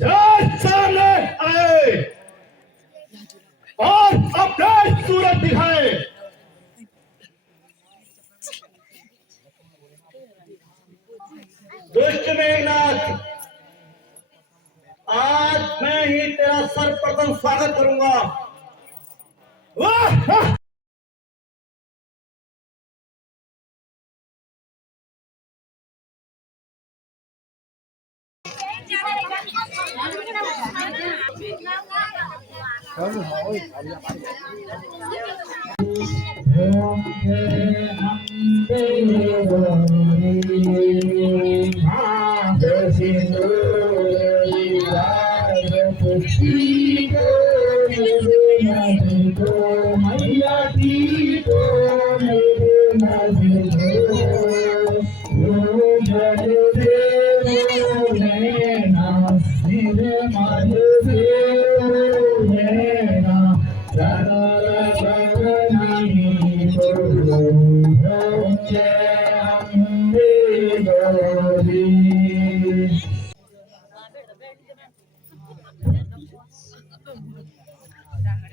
जज सामने आए और अपनी सूरत दिखाए। दुष्ट मेघनाथ, आज मैं ही तेरा सर्वप्रथम स्वागत करूंगा। वाह!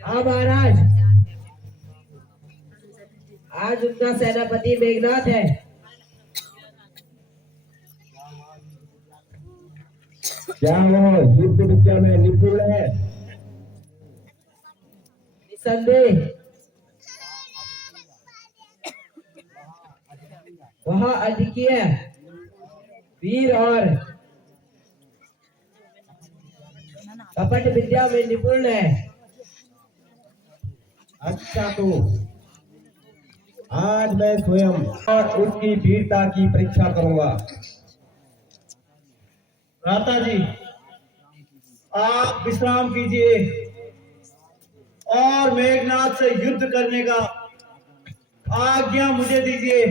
हाँ महाराज, आज उनका सेनापति मेघनाथ है। क्या वो युद्ध विद्या में निपुण है? निसंदेह वह अद्वितीय वीर और कपट विद्या में निपुण है। अच्छा, तो आज मैं स्वयं और उसकी वीरता की परीक्षा करूंगा। भ्राता जी, आप विश्राम कीजिए और मेघनाथ से युद्ध करने का आज्ञा मुझे दीजिए।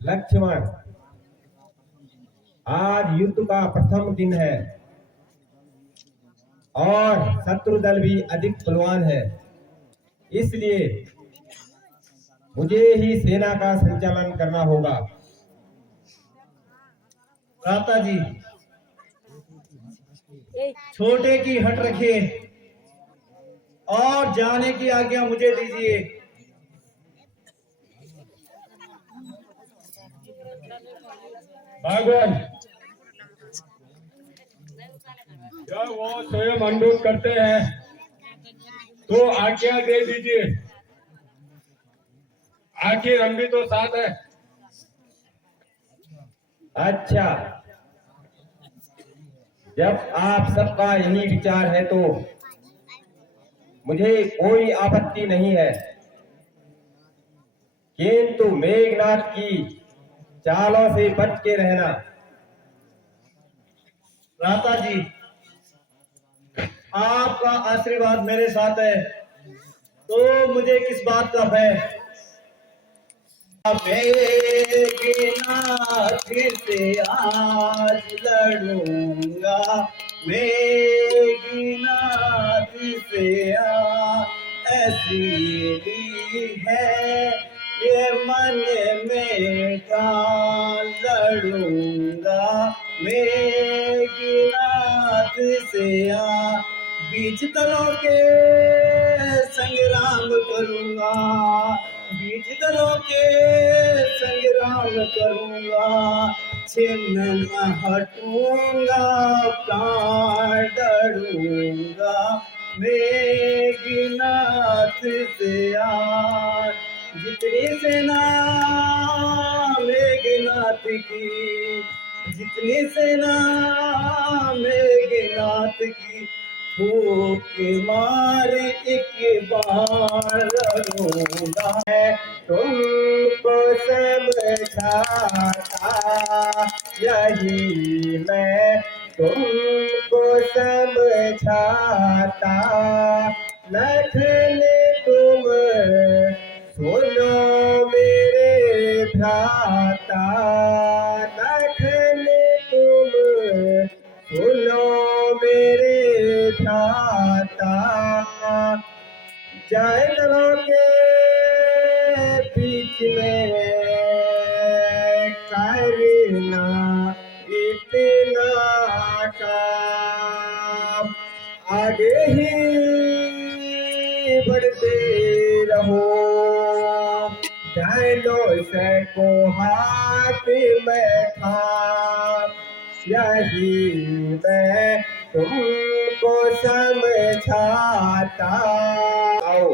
लक्ष्मण, आज युद्ध का प्रथम दिन है और शत्रु दल भी अधिक बलवान है, इसलिए मुझे ही सेना का संचालन करना होगा। भ्राता जी, छोटे की हट रखिए और जाने की आज्ञा मुझे दीजिए। भगवान, जब वो स्वयं अनुरोध करते हैं तो आज्ञा दे दीजिए। आखिर हम भी तो साथ है। अच्छा, जब आप सबका यही विचार है तो मुझे कोई आपत्ति नहीं है, किंतु मेघनाथ की चालों से बच के रहना। भ्राता जी, आपका आशीर्वाद मेरे साथ है तो मुझे किस बात का भय। मेघनाथ से आज लड़ूंगा, मेघनाथ से ऐसी है ये मन में प्राण, लड़ूंगा मेघनाथ से बीच दलों के संग्राम करूंगा, बीच दलों के संग्राम करूंगा, छिन्न न हटूंगा, प्राण डरूंगा मेघनाथ से आज। जितनी सेना मेघनाथ की, जितनी सेना मेघनाथ की, फूक मार एक बार लड़ूंगा। तुमको समझाता यही मैं, तुमको समझाता, लखन तुम सुनो मेरे भ्राता, लखन तुम सुनो मेरे भ्राता। जय दलों के बीच में करना इतना का ही बढ़ते रहो, धनुष को हाथ में थाम, यही मैं तुमको समझाता। आओ।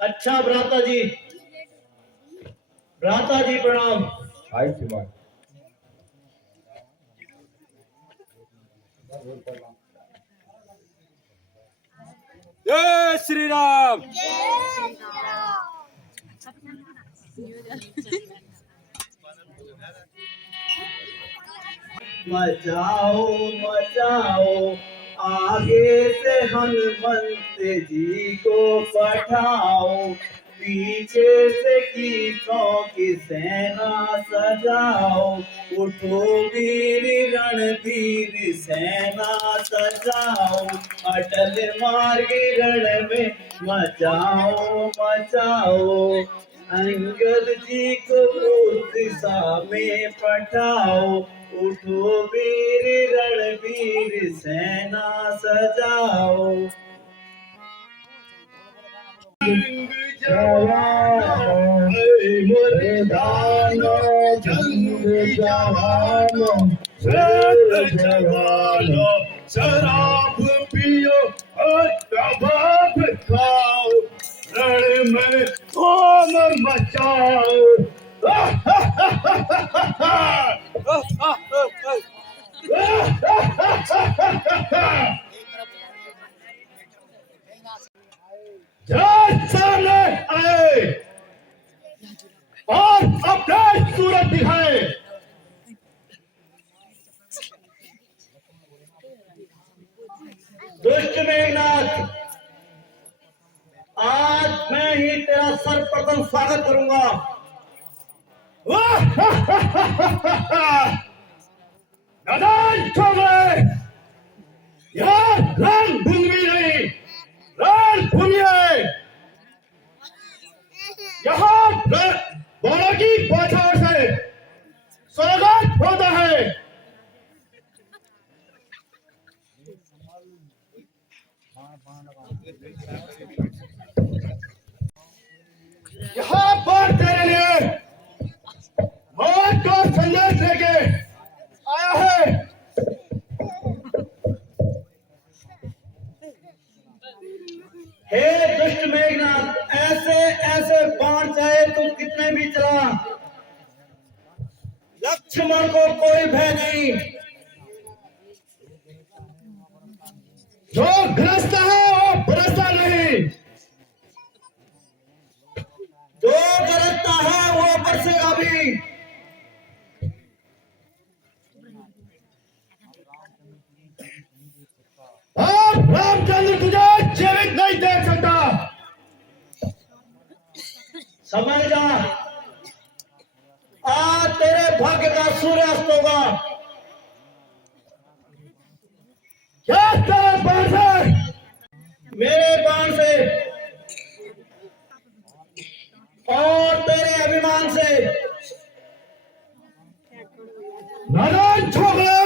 अच्छा भ्राता जी प्रणाम। हाय कुमार। जय श्री राम। मचाओ मचाओ आगे से हनुमंत जी को पठाओ, पीछे से कीचों की सेना सजाओ, उठो वीर रणवीर सेना सजाओ, अटल मार्ग रण में मचाओ मचाओ, अंगद जी को उस दिशा में पठाओ, उठो वीर रणवीर सेना सजाओ। जवानो जंग जवानो जवानो, शराब पियो और कबाब खाओ, रण में धूम मचाओ। जज सामने आए और अपनी सूरत दिखाए। दुष्ट मेघनाथ, आज मैं ही तेरा सर्वप्रथम स्वागत करूंगा। नादान छोड़े, यह रणभूमि नहीं, रणभूमि है। यहाँ बाला की बौछार से स्वागत होता है। यहाँ पर तेरे लिए मौत का संदेश लेके आया है। हे दुष्ट मेघनाथ, ऐसे ऐसे बाण चाहे तुम कितने भी चला, लक्ष्मण को कोई भय नहीं। जो गरजता है वो बरसता नहीं, जो गरजता है वो बरसेगा भी। अब रामचंद्र तुझे जीवित नहीं देख सकता। समझ जा, आज तेरे भाग्य का सूर्यास्त होगा। क्या तेरे बाण से, मेरे बाण से और तेरे अभिमान से। नारायण छोड़े,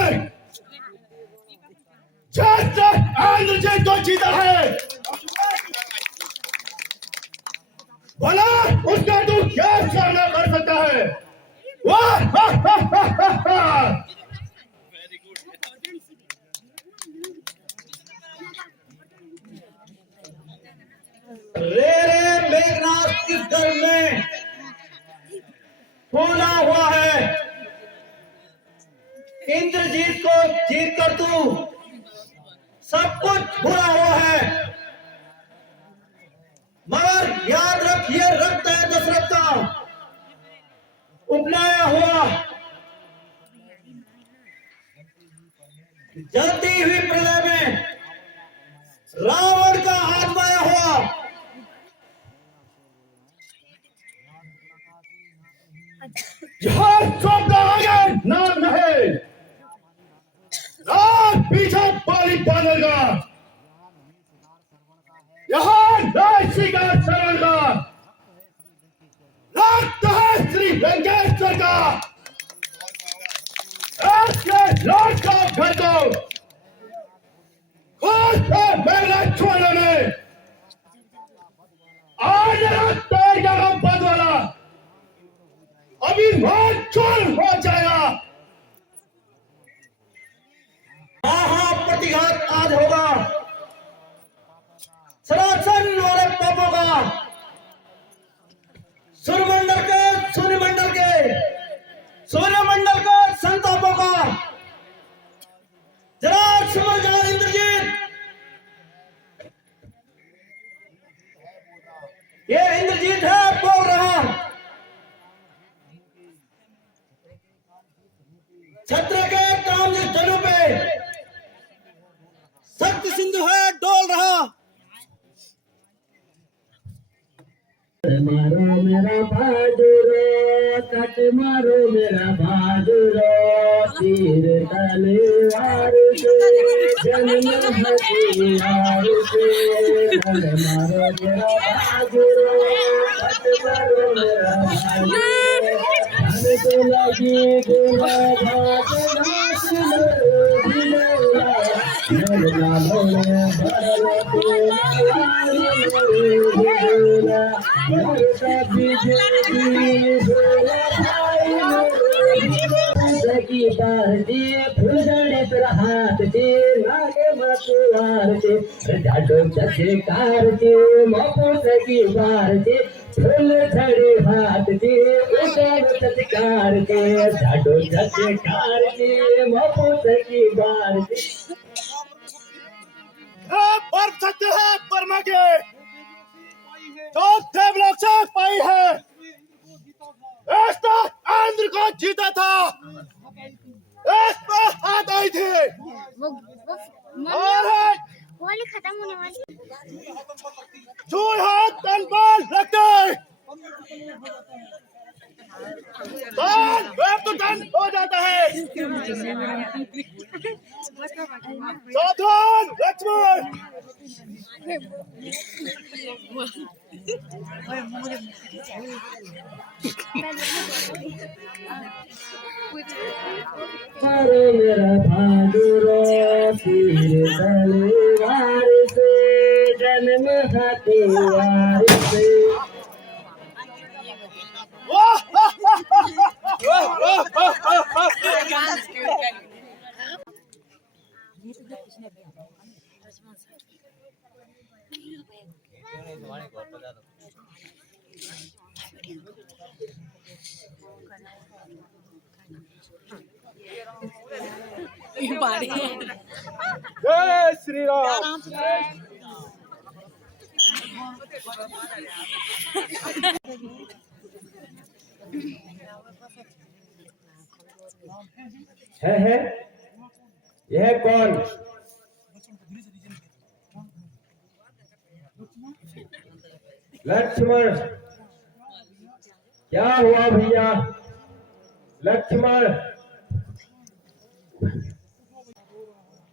जैसे आंध्र जी को जीता है, भला उसका तू क्या सामना कर सकता है? वाह! रे रे मेघनाथ किस घर में फूला हुआ है। इंद्रजीत को जीत कर तू सब कुछ भूला हुआ है, मगर याद रख, ये रक्त है दशरथ का उपनाया हुआ। जलती हुई प्रलय में रावण का आजमाया हुआ। जहाँ चौका आगे नाम नहीं, नाम पीछे पाली बादल का, यहाँ नासी का शरण का, रक्त है श्री वेंकटेश्वर का, ऐसे लौट का घर को मेघनाथ छोड़ो ने आज रात तोड़ का पद वाला अभी बहुत चोर हो जाएगा। हाँ प्रतिघात आज होगा सरासन वाले पापों का, सूर्यमंडल के संतापों का। जरा समझ जाओ इंद्रजीत, ये इंद्रजीत है बोल रहा। छत्र के काम जिस धनु पे शक्ति सिंधु है डोल रहा। मारो मेरा बहादुरो, कट मारो मेरा बहादुरो, तीर तलवार से जन्म हथियार से। मारो मेरा बहादुरो, कट मारो मेरा बहादुरो, धन को लगी गुना भाग नाश दिलोला। मेरा भोले भरल दिलोला, सकी बारती फुलगणित राहते नागे मसुवारते जाडो चचकारते मोपो सकी बारते फुल झड़े हाथते उड़ाव चचकारते जाडो चचकारते मोपो सकी बारते। पर सकते हैं बर्मा के जो देवलोक से पाई है। इस तो आंध्र को जीता था, इस पर हाथ आई थी और वाली खत्म होने वाली जो हाथ तन पर लगते तो तन हो जाता है। सावधान लक्ष्मण, मारो मेरा बहादुरो, तीर तलवार से जन्म हथियार से। जय श्री राम। है यह कौन? लक्ष्मण, क्या हुआ भैया? लक्ष्मण,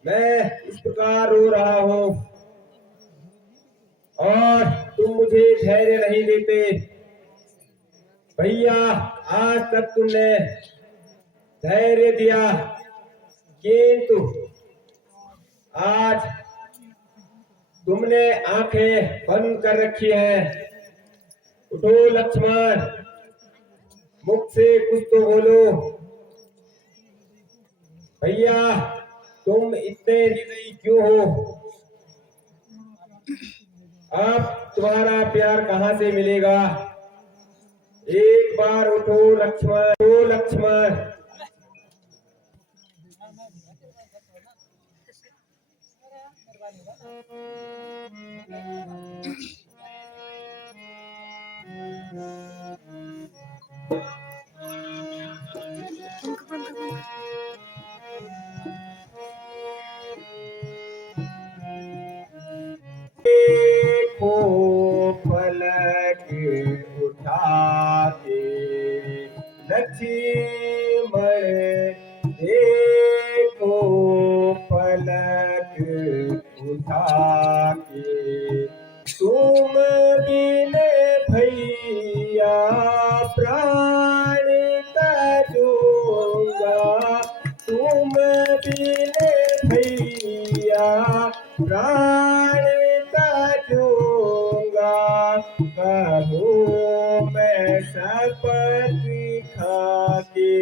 मैं इस प्रकार रो रहा हूँ और तुम मुझे धैर्य नहीं देते। भैया, आज तक तुमने धैर्य दिया, किंतु आज तुमने आंखें बंद कर रखी हैं। उठो लक्ष्मण, मुख से कुछ तो बोलो। भैया, तुम इतने निर्दयी क्यों हो? अब तुम्हारा प्यार कहाँ से मिलेगा? एक बार उठो लक्ष्मण, उठो लक्ष्मण। देखो फलक उठा के लक्ष्मण, देखो फलक उठा के। तुम बिन भैया प्राण तजूंगा, तुम बिन भैया प्राण पति खाके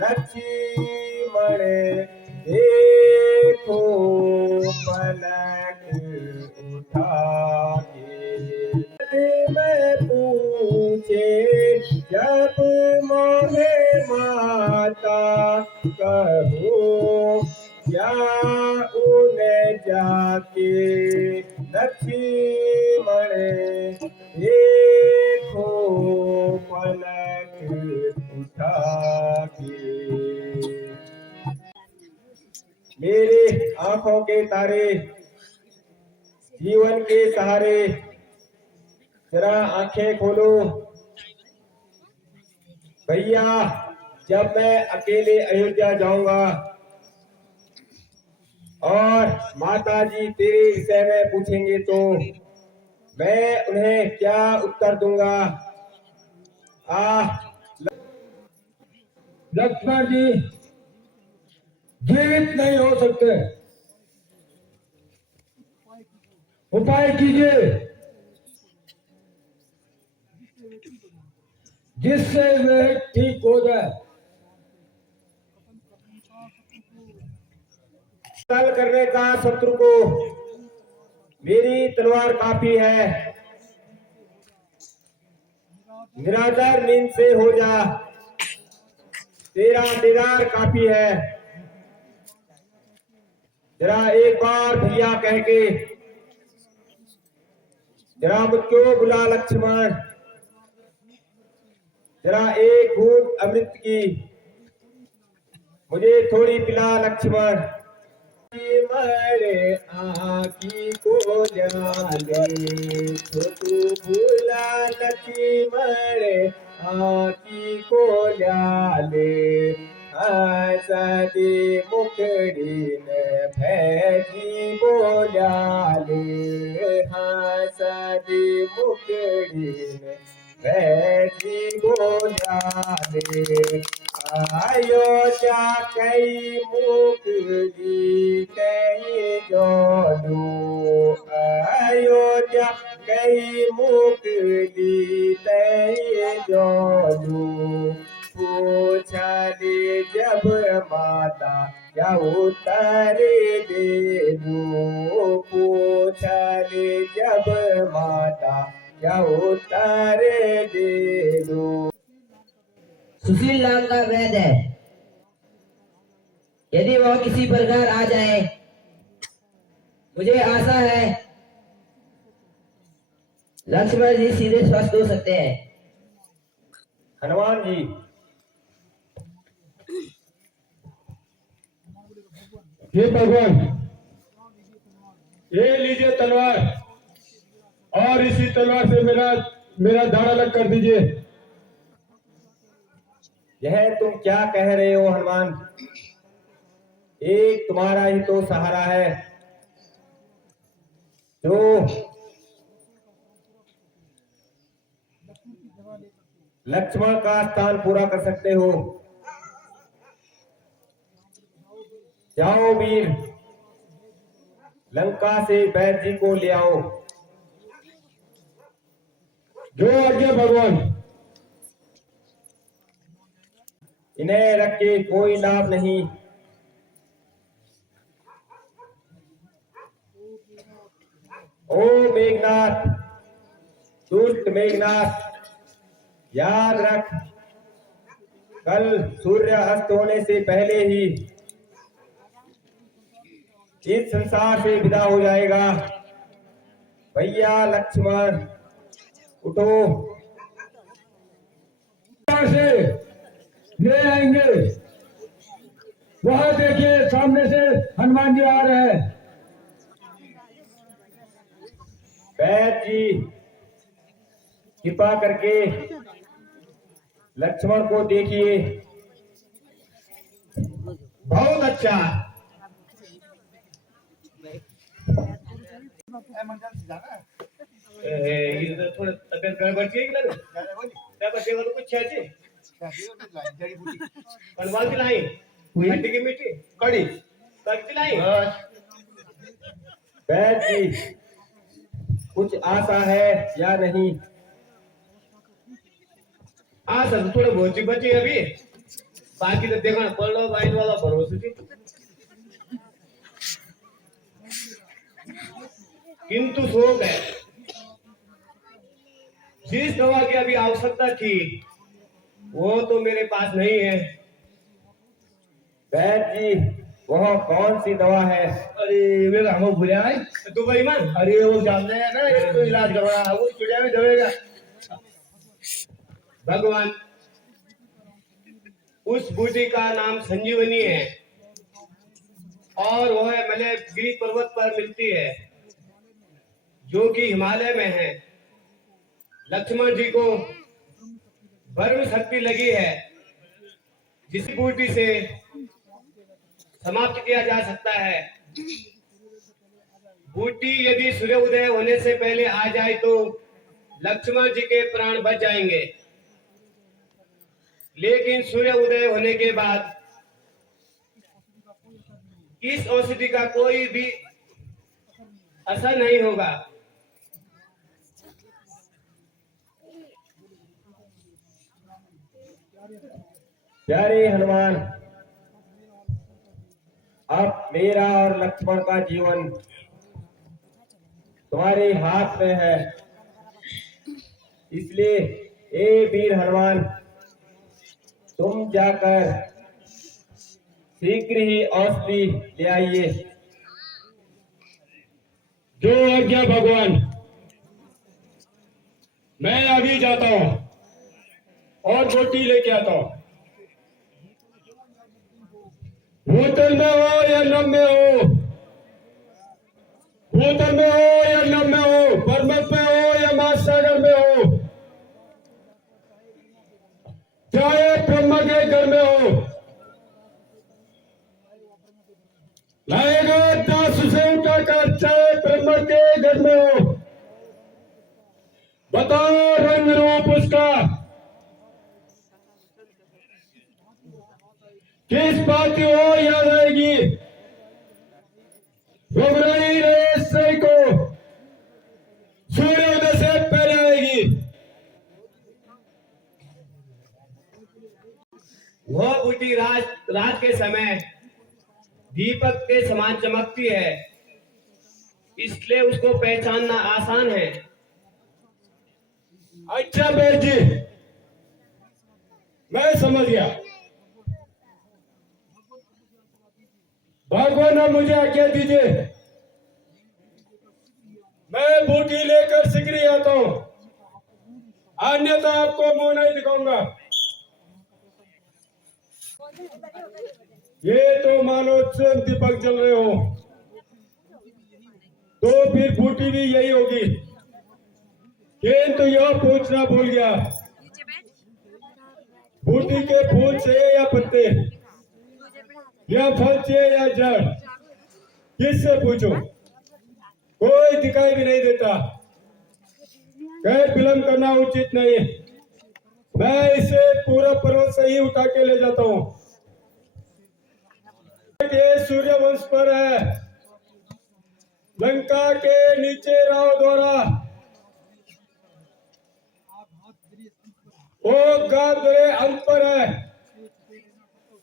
लक्ष्मण देखो पलक उठा के मैं पूछे जब मोहे माता कहो क्या उन्हें जाके लक्ष्मण देखो पलक उठा के। मेरे आंखों के तारे जीवन के सहारे जरा आंखें खोलो भैया। जब मैं अकेले अयोध्या जाऊंगा और माता जी तेरे विषय में पूछेंगे तो मैं उन्हें क्या उत्तर दूंगा? लक्ष्मण जी जीवित नहीं हो सकते, उपाय कीजिए जिससे वे ठीक हो जाए। कत्ल करने का शत्रु को मेरी तलवार काफी है। निराधार नींद से हो जा, तेरा दीदार काफी है। जरा एक बार भैया कह के जरा मुझको बुला लक्ष्मण। जरा एक घूंट अमृत की मुझे थोड़ी पिला लक्ष्मण। मरे आँखी को जाले तो तू भूला लक्ष्मण आँखी को जाले। हंसदी मुखड़ी ने भैजी बोलाले। हंसदी मुखड़ी ने भैजी बोलाले। अयोध्या कई मुखड़ी कई जोलू। अयोध्या कई मुखड़ी कई जोलू। पूछले जब माता क्या उत्तर दे दूं। पूछले जब माता क्या उत्तर दे दूं। सुशील नाम का वैद्य है, यदि वह किसी प्रकार आ जाए मुझे आशा है लक्ष्मण जी सीधे स्वस्थ हो सकते हैं। हनुमान जी हे भगवान, ये लीजिए तलवार और इसी तलवार से मेरा दाढ़ अलग कर दीजिए। यह तुम क्या कह रहे हो हनुमान? एक तुम्हारा ही तो सहारा है जो लक्ष्मण का स्थान पूरा कर सकते हो। जाओ वीर, लंका से वैद्य जी को ले आओ। जो आज्ञा भगवान। इन्हें रख के कोई लाभ नहीं। ओ मेघनाथ, दुष्ट मेघनाथ, याद रख कल सूर्य अस्त होने से पहले ही इस संसार से विदा हो जाएगा। भैया लक्ष्मण उठो। से ले आएंगे। वहां देखिए सामने से हनुमान जी आ रहे हैं। वैद्य जी कृपा करके लक्ष्मण को देखिए। बहुत अच्छा। ये तो थोड़ा तबियत गड़बड़ थी कि लगे क्या बचेगा तो कुछ है बनवा के लाई मिट्टी की मिट्टी कड़ी करके लाई। वैद्य जी कुछ आशा है या नहीं? हाँ सर थोड़े बहुत ही बची अभी बाकी तो देखना पड़ो वाइन वाला भरोसे थी किंतु शोक है जिस दवा की अभी आवश्यकता थी वो तो मेरे पास नहीं है। वैद्य जी वह कौन सी दवा है? अरे वे हम भूले आए दुबई में अरे वो जानते हैं ना इसको इलाज करवाना वो चिड़िया में दबेगा। भगवान उस बूटी का नाम संजीवनी है और वह मलयगिरी पर्वत पर मिलती है जो कि हिमालय में है। लक्ष्मण जी को ब्रह्म शक्ति लगी है जिस बूटी से समाप्त किया जा सकता है। बूटी यदि सूर्य उदय होने से पहले आ जाए तो लक्ष्मण जी के प्राण बच जाएंगे लेकिन सूर्य उदय होने के बाद इस औषधि का कोई भी असर नहीं होगा। प्यारे हनुमान, अब मेरा और लक्ष्मण का जीवन तुम्हारे हाथ में है, इसलिए ए वीर हनुमान तुम जाकर शीघ्र ही औषधि ले आइए। जो आज्ञा भगवान। मैं अभी जाता हूँ और रोटी लेके आता हूँ। भूतल में हो या नभ में हो, भूतल में हो या नभ में हो, पर्वत में हो या महासागर में हो, चाहे ब्रह्मा के घर में हो, लाएगा दास से उठाकर चाहे ब्रह्मा के घर में हो। बताओ रंग रूप उसका किस बात की हो याद आएगी। घबराई रहे को सूर्योदय से पहले आएगी। वह बूटी रात के समय दीपक के समान चमकती है इसलिए उसको पहचानना आसान है। अच्छा बैठ जी, मैं समझ गया। भगवान अब मुझे आज्ञा दीजिए, मैं बूटी लेकर शीघ्र ही आता हूं, अन्यथा आपको मुंह नहीं दिखाऊंगा। ये तो मानो स्वयं दीपक जल रहे हो, तो फिर बूटी भी यही होगी। किंतु यह पूछना भूल गया, बूटी के फूल से या पत्ते या फल से या जड़, किससे पूछो? कोई दिखाई भी नहीं देता। खैर विलंब करना उचित नहीं, मैं इसे पूरा पर्वत से ही उठा के ले जाता हूँ। के सूर्यवंश पर है, लंका के नीचे राव द्वारा वो गादरे अंत पर है,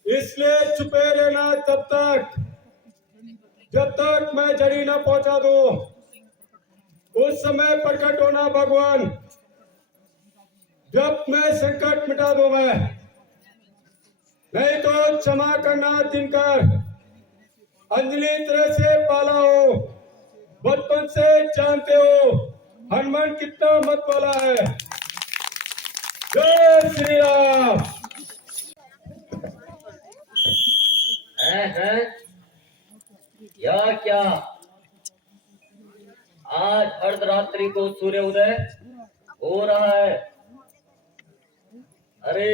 इसलिए छुपे रहना तब तक जब तक मैं जड़ी न पहुंचा दूं। उस समय प्रकट होना भगवान, जब मैं संकट मिटा दूंगा। नहीं तो क्षमा करना दिनकर, अंजलि तरह से पाला हो, बचपन से जानते हो हनुमान कितना मत वाला है। जय श्री राम। हैं? या क्या आज अर्धरात्रि को सूर्य उदय हो रहा है? अरे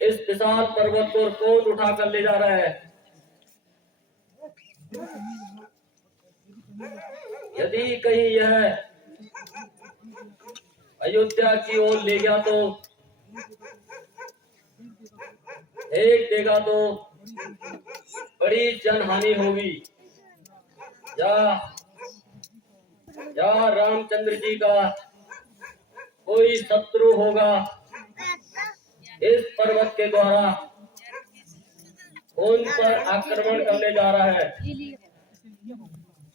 इस विशाल पर्वत को कौन उठा कर ले जा रहा है? यदि कहीं यह अयोध्या की ओर ले गया तो फेंक देगा तो बड़ी जनहानि होगी। या रामचंद्र जी का कोई शत्रु होगा इस पर्वत के द्वारा उन पर आक्रमण करने जा रहा है।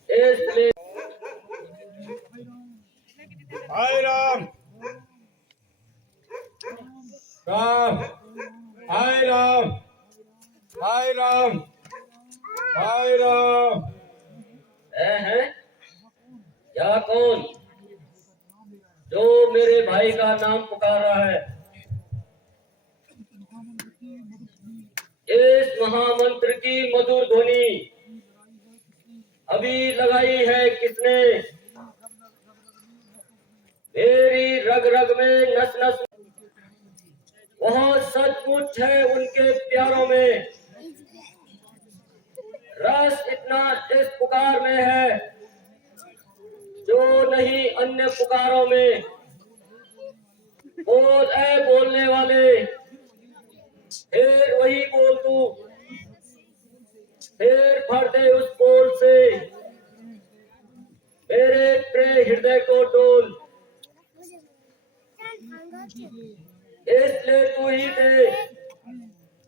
इसलिए हाय राम राम, हाय राम, हाय राम, हाय राम। है या कौन जो मेरे भाई का नाम पुकार रहा है? इस महामंत्र की मधुर ध्वनि अभी लगाई है किसने? मेरी रग रग में नस नस बहुत सचमुच है उनके प्यारों में। रस इतना इस पुकार में है जो नहीं अन्य पुकारों में। बोल ऐ बोलने वाले, फिर वही बोल तू, फिर भर दे उस बोल से मेरे प्रिय हृदय को डोल। इसलिए तू ही दे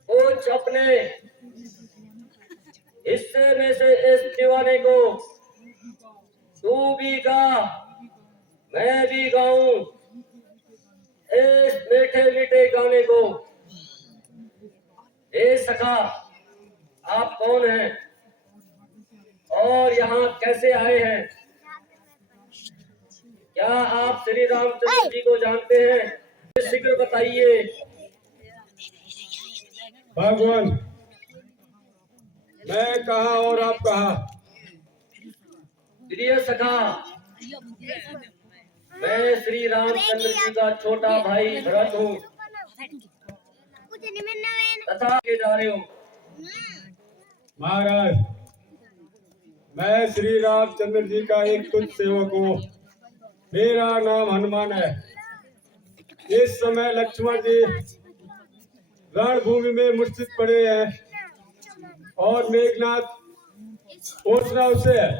कुछ अपने हिस्से में से इस दीवाने को। तू भी गा, मैं भी गाऊं इस मीठे मीठे गाने को। ए सखा, आप कौन हैं और यहाँ कैसे आए हैं? क्या आप श्री रामचंद्र जी को जानते हैं? शीघ्र बताइए। भगवान, मैं कहा और आप कहा? प्रिय सखा, मैं श्री रामचंद्र जी का छोटा भाई भरत हूँ तथा के जा रहे हो। महाराज, मैं श्री रामचंद्र जी का एक तुच्छ सेवक हूँ। मेरा नाम हनुमान है। इस समय लक्ष्मण जी रणभूमि में मूर्छित पड़े हैं और मेघनाथ पहुंचना उसे है।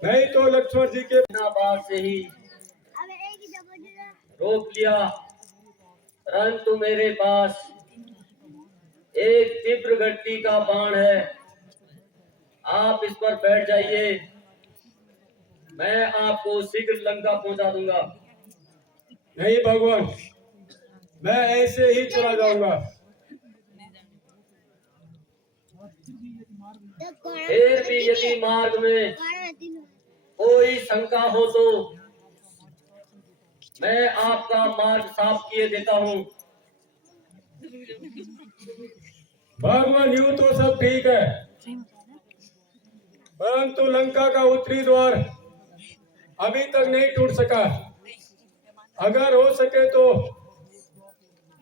नहीं तो लक्ष्मण जी के बात से ही रोक लिया, परंतु मेरे पास एक तीव्र गति का बाण है। आप इस पर बैठ जाइए, मैं आपको शीघ्र लंका पहुंचा दूंगा। नहीं भगवान, मैं ऐसे ही चला जाऊंगा। फिर भी यदि मार्ग में कोई शंका हो तो मैं आपका मार्ग साफ किए देता हूँ। भगवान, यूं तो सब ठीक है, परंतु लंका का उत्तरी द्वार अभी तक नहीं टूट सका। अगर हो सके तो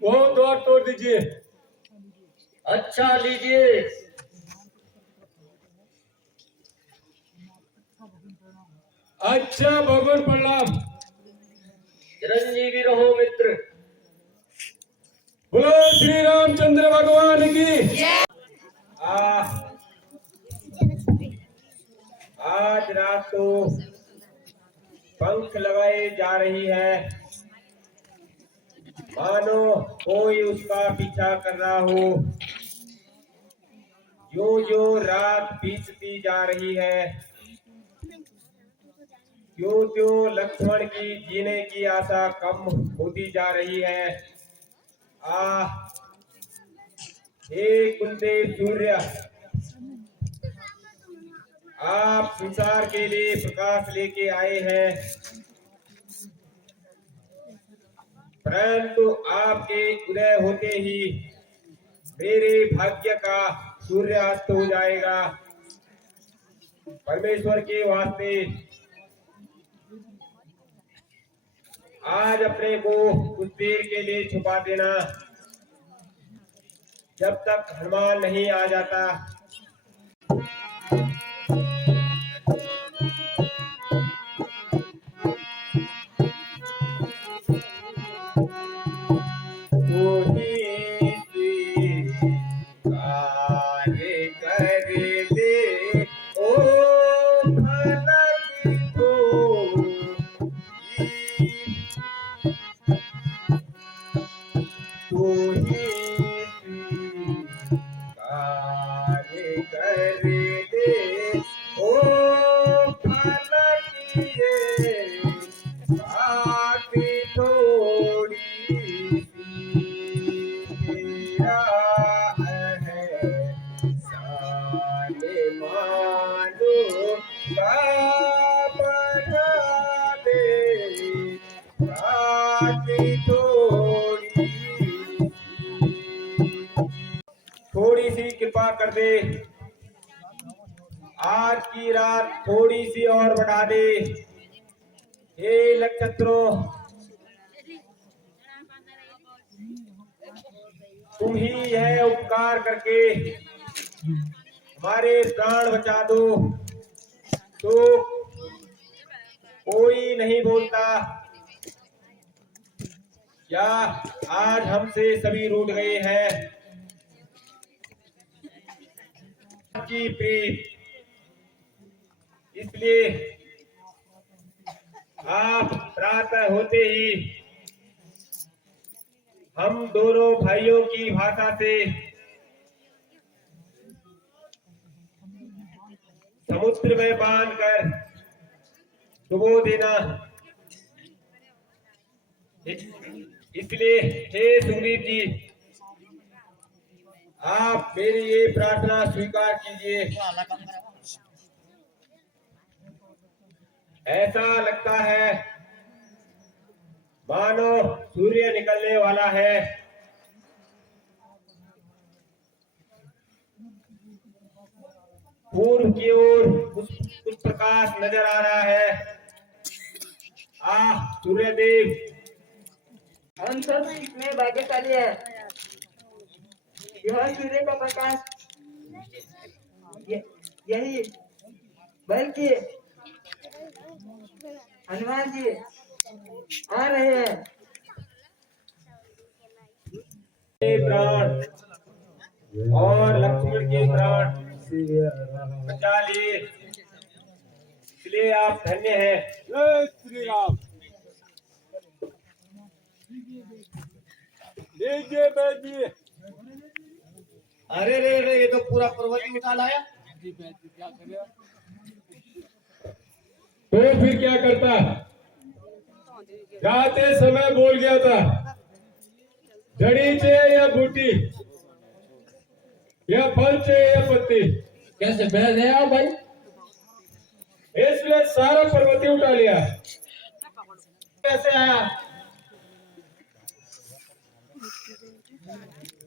वो द्वार तोड़ दीजिए। अच्छा, लीजिए। अच्छा भगवान, प्रणाम। चिरंजीवी रहो मित्र। बोलो श्री रामचंद्र भगवान की। आज रात को पंख लगाए जा रही है, मानो कोई उसका पीछा कर रहा हो। जो जो रात बीतती जा रही है, क्यों क्यों लक्ष्मण की जीने की आशा कम होती जा रही है। हे कुलदेव सूर्य, आप संसार के लिए प्रकाश लेके आए हैं, परंतु आपके उदय होते ही मेरे भाग्य का सूर्यास्त हो जाएगा। परमेश्वर के वास्ते आज अपने को कुछ देर के लिए छुपा देना, जब तक हनुमान नहीं आ जाता। तू ही स्वीकार कर दे ओ फलक ये बात थोड़ी सी तेरा साले मानो का बना दे बात थोड़ी सी कृपा कर दे आज की रात थोड़ी सी और बढ़ा दे हे नक्षत्रों तुम ही यह उपकार करके हमारे प्राण बचा दो तो कोई नहीं बोलता क्या आज हमसे सभी रूठ गए हैं की प्रीत इसलिए आप प्रातः होते ही हम दोनों भाइयों की भाषा से समुद्र में बांधकर डुबो देना इसलिए हे सुग्रीव जी आप मेरी ये प्रार्थना स्वीकार कीजिए ऐसा लगता है मानो सूर्य निकलने वाला है पूर्व की ओर कुछ प्रकाश नजर आ रहा है सूर्यदेव हम सब कितने भाग्यशाली है यह सूर्य का प्रकाश यही बल्कि हनुमान जी आ रहे हैं प्राण और लक्ष्मण के प्राण बचा लिए इसलिए आप धन्य हैं जय श्री राम। लीजिए बैठ जी। अरे रे रे ये तो पूरा पर्वत ही उठा लाया। तो फिर क्या करता जाते समय बोल गया था जड़ी चाहिए या बूटी या फल चाहिए या पत्ती कैसे बैठ गए आप भाई इसलिए सारा पर्वत ही उठा लिया। कैसे आया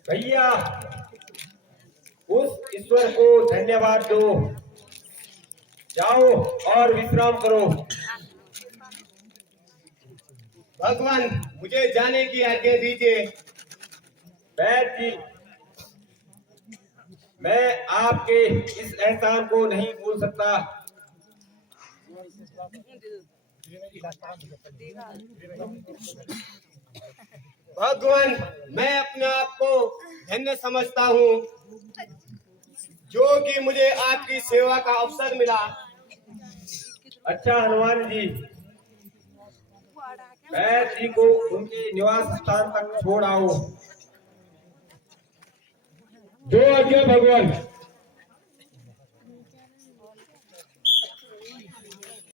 भैया उस ईश्वर को धन्यवाद दो जाओ और विश्राम करो भगवान मुझे जाने की आज्ञा दीजिए। बैठ जी मैं आपके इस एहसान को नहीं भूल सकता भगवान मैं अपने आप को धन्य समझता हूँ जो कि मुझे आपकी सेवा का अवसर मिला। अच्छा हनुमान जी बैठ जी को उनकी निवास स्थान तक छोड़ आओ जो आज्ञा भगवान।